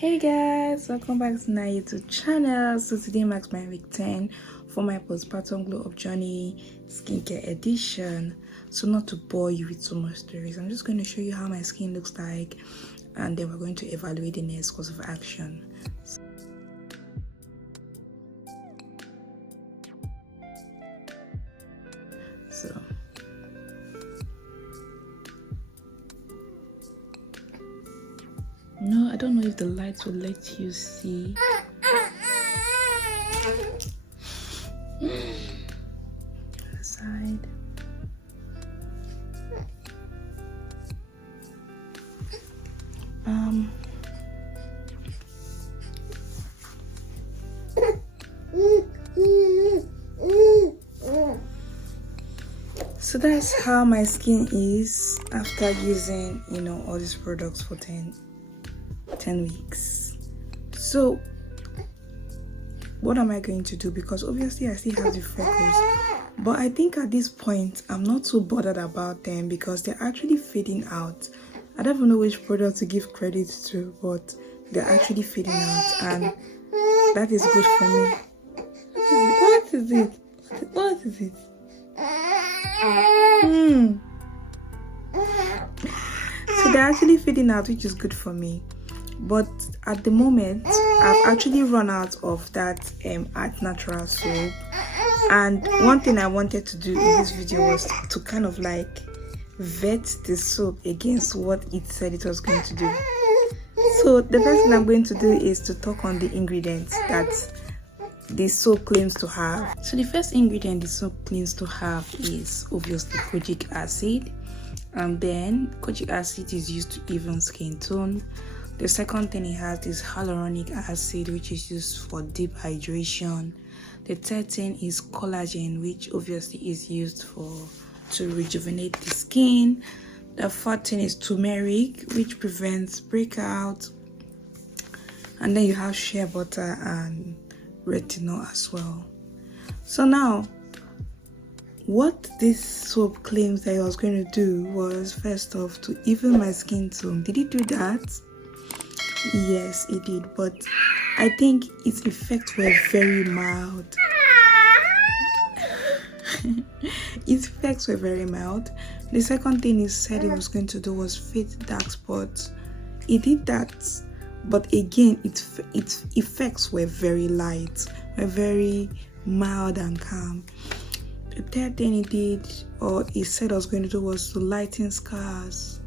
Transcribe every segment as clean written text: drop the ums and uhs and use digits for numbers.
Hey guys, welcome back to my YouTube channel. So today marks my week 10 for my postpartum glow up journey skincare edition. So not to bore you with so much stories, I'm just going to show you how my skin looks like, and then we're going to evaluate the next course of action. So no, I don't know if the lights will let you see. Other side. So that's how my skin is after using, all these products for 10 weeks. So what am I going to do? Because obviously I still have the freckles, but I think at this point I'm not too bothered about them because they're actually fading out. I don't even know which product to give credit to, but they're actually fading out, and that is good for me. What is it? What is it? So they're actually fading out, which is good for me. But at the moment, I've actually run out of that Artnatural soap. And one thing I wanted to do in this video was to kind of like vet the soap against what it said it was going to do. So the first thing I'm going to do is to talk on the ingredients that the soap claims to have. So the first ingredient the soap claims to have is obviously kojic acid, and then kojic acid is used to even skin tone. The second thing it has is hyaluronic acid, which is used for deep hydration. The third thing is collagen, which obviously is used to rejuvenate the skin. The fourth thing is turmeric, which prevents breakout. And then you have shea butter and retinol as well. So now, what this soap claims that I was going to do was, first off, to even my skin tone. Did it do that? Yes, it did, but I think its effects were very mild. Its effects were very mild. The second thing it said it was going to do was fade dark spots. It did that, but again, its effects were very light, were very mild and calm. The third thing it did, or it said it was going to do, was to lighten scars.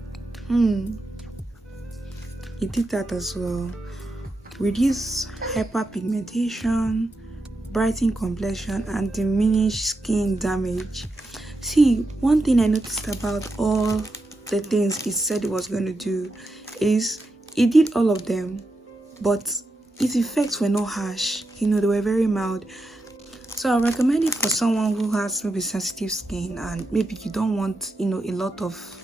It did that as well. Reduce hyperpigmentation, brighten complexion, and diminish skin damage. See, one thing I noticed about all the things it said it was going to do is it did all of them, but its effects were not harsh. They were very mild. So I recommend it for someone who has maybe sensitive skin, and maybe you don't want, a lot of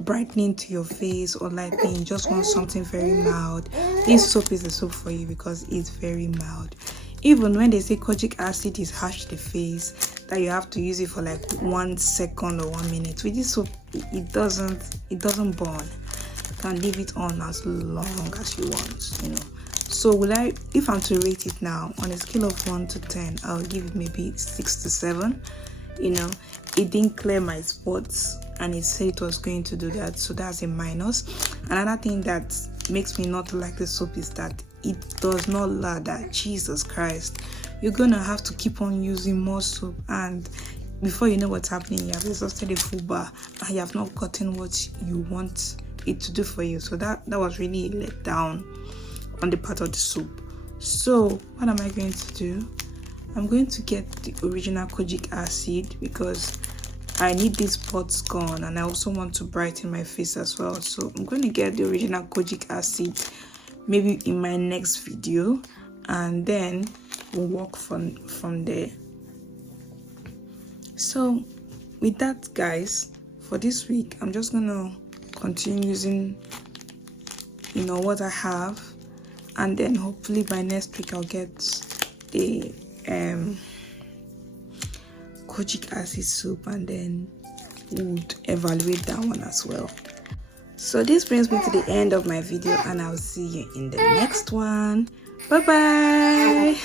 brightening to your face or lightening. You just want something very mild. This soap is the soap for you because it's very mild. Even when they say kojic acid is harsh to the face, that you have to use it for like 1 second or 1 minute, with this soap it doesn't burn. You can leave it on as long as you want. So if I'm to rate it now on a scale of 1 to 10, I'll give it maybe 6 to 7. It didn't clear my spots, and it said it was going to do that, so that's a minus. Another thing that makes me not like the soap is that it does not lather. Jesus Christ, you're gonna have to keep on using more soap, and before you know what's happening, you have exhausted a full bar and you have not gotten what you want it to do for you. So that was really let down on the part of the soap. So what am I going to do? I'm going to get the original kojic acid because I need these spots gone, and I also want to brighten my face as well. So I'm going to get the original kojic acid maybe in my next video, and then we'll work from there. So with that, guys, for this week I'm just gonna continue using what I have, and then hopefully by next week I'll get the kojic acid soup, and then would evaluate that one as well. So this brings me to the end of my video, and I'll see you in the next one. Bye bye.